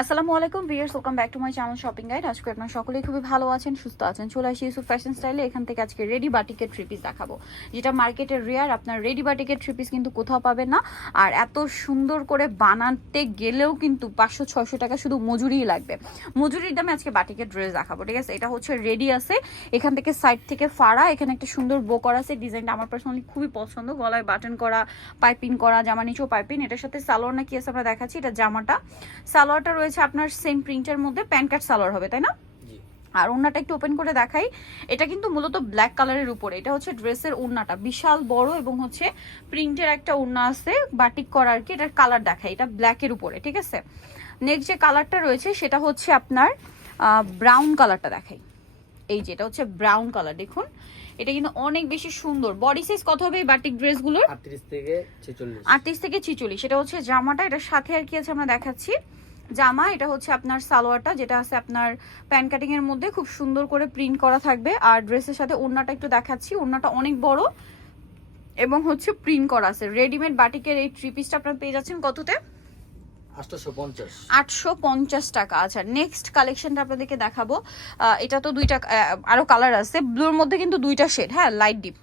আসসালামু আলাইকুম viewers welcome back to my channel shopping guide আজকে আপনারা সকলেই খুবই ভালো আছেন, সুস্থ আছেন। চলে আসি ইউসুফ ফ্যাশন স্টাইলে এখান থেকে আজকে রেডি বাটিকের থ্রি পিস দেখাবো। যেটা মার্কেটের রেয়ার আপনার রেডি বাটিকের থ্রি পিস কিন্তু কোথাও পাবেন না। আর এত সুন্দর করে বানাতে গেলেও কিন্তু পাঁচশো, ছয়শো টাকা শুধু মজুরিই লাগবে। মজুরির দামে আজকে বাটিকের ড্রেস দেখাবো, ঠিক আছে? এটা হচ্ছে রেডি আছে। এখান থেকে সাইড থেকে ফাড়া, এখানে একটা সুন্দর বো করা আছে। ডিজাইনটা আমার পার্সোনালি খুবই পছন্দ। গলায় বাটন করা পাইপিং করা, জামা নিচেও পাইপিং এটার সাথে সালোয়ার না কি আছে আমরা দেখাচ্ছি? এটা জামাটা। সালোয়ারটা রয়েছে আপনার সেম প্রিন্টের মধ্যে প্যান্ট কাট সালোয়ার হবে তাই না? আর ওড়নাটা একটু ওপেন করে দেখাই। এটা কিন্তু মূলত ব্ল্যাক কালারের উপরে। এটা হচ্ছে ড্রেসের ওড়নাটা। বিশাল বড় এবং হচ্ছে প্রিন্টের একটা ওড়না আছে বাটিক করা আর কি। এটার কালার দেখাই। এটা ব্ল্যাকের উপরে ঠিক আছে? নেক্সট যে কালারটা রয়েছে সেটা হচ্ছে আপনার ব্রাউন কালারটা দেখাই। এই যে এটা হচ্ছে ব্রাউন কালার দেখুন। এটা কিন্তু অনেক বেশি সুন্দর। বডি সাইজ কত হবে এই বাটিক ড্রেসগুলোর আটত্রিশ থেকে ছেচল্লিশ। আটত্রিশ থেকে ছিচল্লিশ। এটা হচ্ছে জামাটা। এটার সাথে আর কি আছে আমরা দেখাচ্ছি। জামা এটা হচ্ছে আপনার সালোয়ারটা যেটা আছে আপনার প্যান কাটিং এর মধ্যে খুব সুন্দর করে প্রিন্ট করা থাকবে। আর ড্রেসের সাথে ওড়নাটা একটু দেখাচ্ছি। ওড়নাটা অনেক বড় এবং হচ্ছে প্রিন্ট করা আছে। রেডিমেড বাটিকের এই থ্রি পিসটা আপনার পেয়ে যাচ্ছেন কততে? আটশো পঞ্চাশ। টাকা। আচ্ছা নেক্সট কালেকশনটা আপনাদেরকে দেখাবো। এটা তো দুইটা আরও কালার আছে। ব্লুর মধ্যে কিন্তু দুইটা শেড হ্যাঁ লাইট ডিপ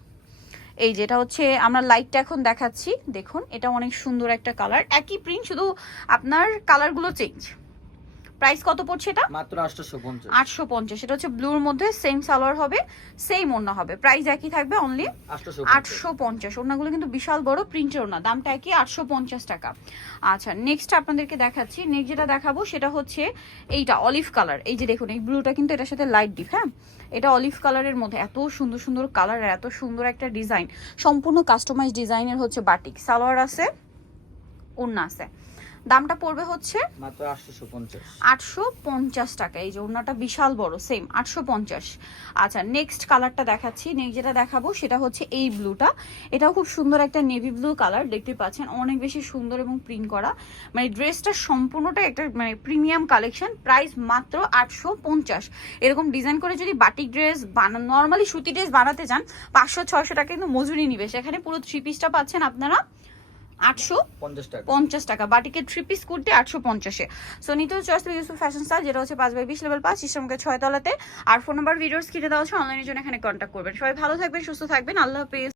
এই যেটা হচ্ছে আমরা লাইটটা এখন দেখাচ্ছি। দেখুন, এটা অনেক সুন্দর একটা কালার একই প্রিন্ট শুধু আপনার কালারগুলো চেঞ্জ প্রাইস কত পড়ছে এটা? মাত্র আটশোশো পঞ্চাশ। আটশো পঞ্চাশ। এটা হচ্ছে ব্লুর মধ্যে সেম সালোয়ার হবে সেম ওড়না হবে। প্রাইস একই থাকবে অনলি আটশোশো আটশো পঞ্চাশ। ওড়নাগুলো কিন্তু বিশাল বড় প্রিন্টের ওড়না দামটা একই আটশো পঞ্চাশ টাকা। আচ্ছা নেক্সট আপনাদেরকে দেখাচ্ছি। নেক্সট যেটা দেখাবো সেটা হচ্ছে এইটা অলিভ কালার এই যে দেখুন এই ব্লুটা কিন্তু এটার সাথে লাইট ডিপ হ্যাঁ? এটা অলিভ কালারের মধ্যে এত সুন্দর সুন্দর কালার আর এত সুন্দর একটা ডিজাইন সম্পূর্ণ কাস্টমাইজ ডিজাইনের হচ্ছে বাটিক সালোয়ার আছে ওড়না আছে। দামটা পড়বে হচ্ছে মাত্র পঞ্চাশ। আটশো পঞ্চাশ টাকা। এই যে ওড়নাটা বিশাল বড় সেম আটশো পঞ্চাশ। আচ্ছা নেক্সট কালারটা দেখাচ্ছি। নেক্সট যেটা দেখাবো সেটা হচ্ছে এই ব্লুটা এটাও খুব সুন্দর একটা নেভি ব্লু কালার দেখতে পাচ্ছেন অনেক বেশি সুন্দর এবং প্রিন্ট করা। মানে ড্রেসটা সম্পূর্ণটা একটা মানে প্রিমিয়াম কালেকশন প্রাইস মাত্র আটশো পঞ্চাশ। এরকম ডিজাইন করে যদি বাটিক ড্রেস বানা নর্মালি সুতি ড্রেস বানাতে চান পাঁচশো ছয়শো টাকা কিন্তু মজুরি নিবে। সেখানে পুরো থ্রি পিসটা পাচ্ছেন আপনারা। আটশো পঞ্চাশ টাকা। পঞ্চাশ টাকা। বাটিকের থ্রি পিস কুর্তি আটশো পঞ্চাশে। সো নিতে চয়েস ইউসুফ ফ্যাশন স্টাইল যেটা হচ্ছে পাঁচ বাই বিশ লেভেল পাঁচ ইসলামকে ছয় তলাতে। আর ফোন নাম্বার ভিডিওস কিনে দেওয়া হচ্ছে অনলাইনের জন্য এখানে কন্ট্যাক্ট করবেন। সবাই ভালো থাকবেন সুস্থ থাকবেন। আল্লাহ হাফেজ।